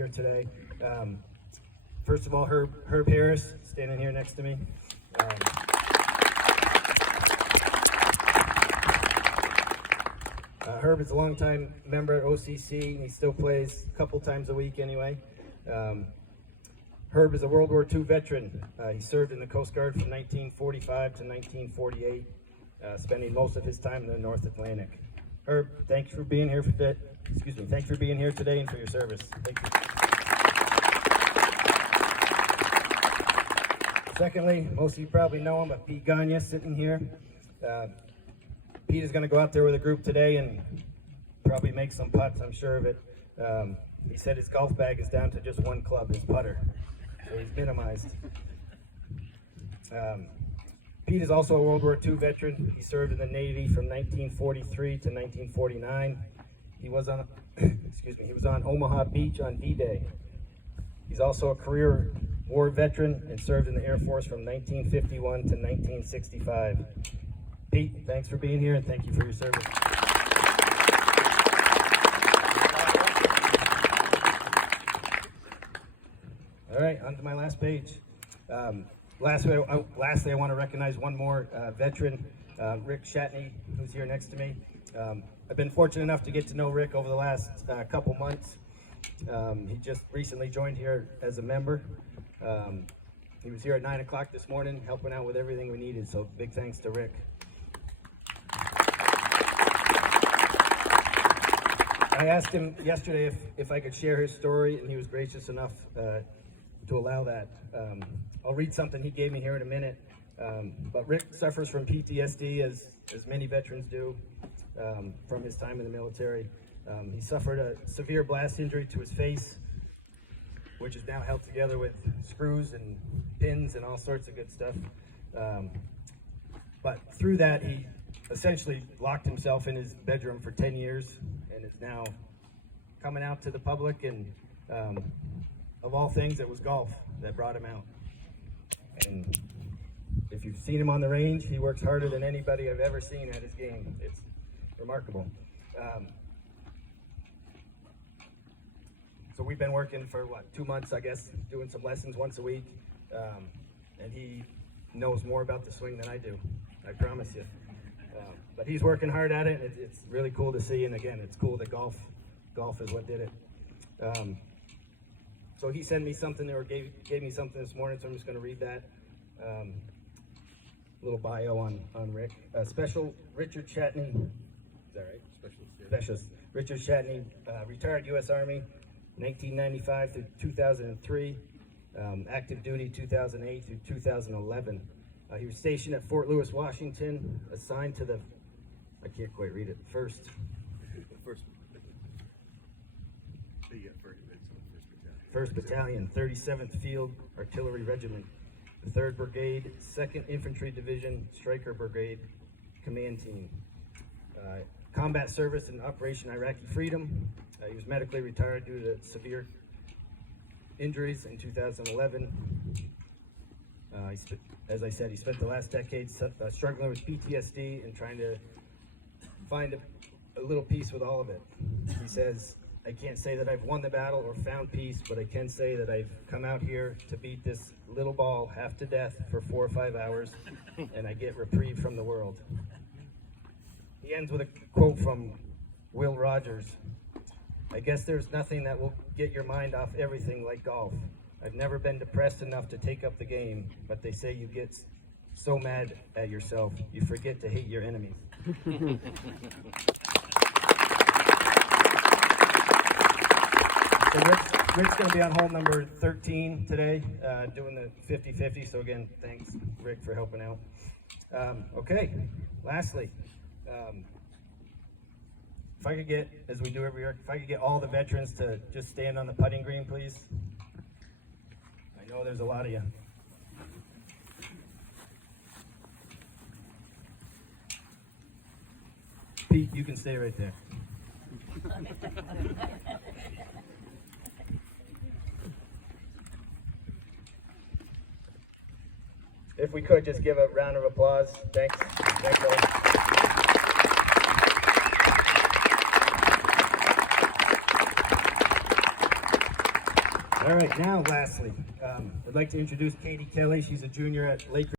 here today. First of all, Herb Harris, standing here next to me. Herb is a longtime member at OCC, and he still plays a couple times a week anyway. Herb is a World War II veteran. He served in the Coast Guard from 1945 to 1948, spending most of his time in the North Atlantic. Herb, thanks for being here thanks for being here today and for your service. Thank you. Secondly, most of you probably know him, but Pete Gagne sitting here. Pete is going to go out there with a group today and probably make some putts, I'm sure of it. He said his golf bag is down to just one club, his putter, so he's minimized. Pete is also a World War II veteran. He served in the Navy from 1943 to 1949. He was on, he was on Omaha Beach on D-Day. He's also a career war veteran and served in the Air Force from 1951 to 1965. Pete, thanks for being here and thank you for your service. All right, on to my last page. Lastly, I want to recognize one more veteran, Rick Shatney, who's here next to me. I've been fortunate enough to get to know Rick over the last couple months. He just recently joined here as a member. He was here at 9 o'clock this morning, helping out with everything we needed, so big thanks to Rick. I asked him yesterday if I could share his story, and he was gracious enough to allow that. I'll read something he gave me here in a minute, but Rick suffers from PTSD, as many veterans do, from his time in the military. He suffered a severe blast injury to his face, which is now held together with screws and pins and all sorts of good stuff. But through that, he essentially locked himself in his bedroom for 10 years and is now coming out to the public, and of all things, it was golf that brought him out. And if you've seen him on the range, he works harder than anybody I've ever seen at his game. It's remarkable. So we've been working for, 2 months, I guess, doing some lessons once a week. And he knows more about the swing than I do, I promise you. But he's working hard at it. It's really cool to see, and again, it's cool that golf is what did it. So he sent me something, or gave me something this morning, so I'm just going to read that. Little bio on Rick. Special Richard Shatney, is that right? Specialist. Richard Shatney, retired U.S. Army, 1995 through 2003, active duty 2008 through 2011. He was stationed at Fort Lewis, Washington, assigned to the, I can't quite read it, first Battalion, 37th Field Artillery Regiment, the 3rd Brigade, 2nd Infantry Division, Stryker Brigade Command Team. Combat service in Operation Iraqi Freedom. He was medically retired due to severe injuries in 2011. As I said, he spent the last decade struggling with PTSD and trying to find a little peace with all of it. He says, I can't say that I've won the battle or found peace, but I can say that I've come out here to beat this little ball half to death for 4 or 5 hours, and I get reprieve from the world. He ends with a quote from Will Rogers. I guess there's nothing that will get your mind off everything like golf. I've never been depressed enough to take up the game, but they say you get so mad at yourself, you forget to hate your enemies. So Rick's going to be on hole number 13 today, doing the 50-50. So again, thanks, Rick, for helping out. Okay, lastly, if I could get, as we do every year, if I could get all the veterans to just stand on the putting green, please. I know there's a lot of you. Pete, you can stay right there. If we could just give a round of applause. Thanks. Thanks, all. All right, now lastly, I'd like to introduce Katie Kelly. She's a junior at Lake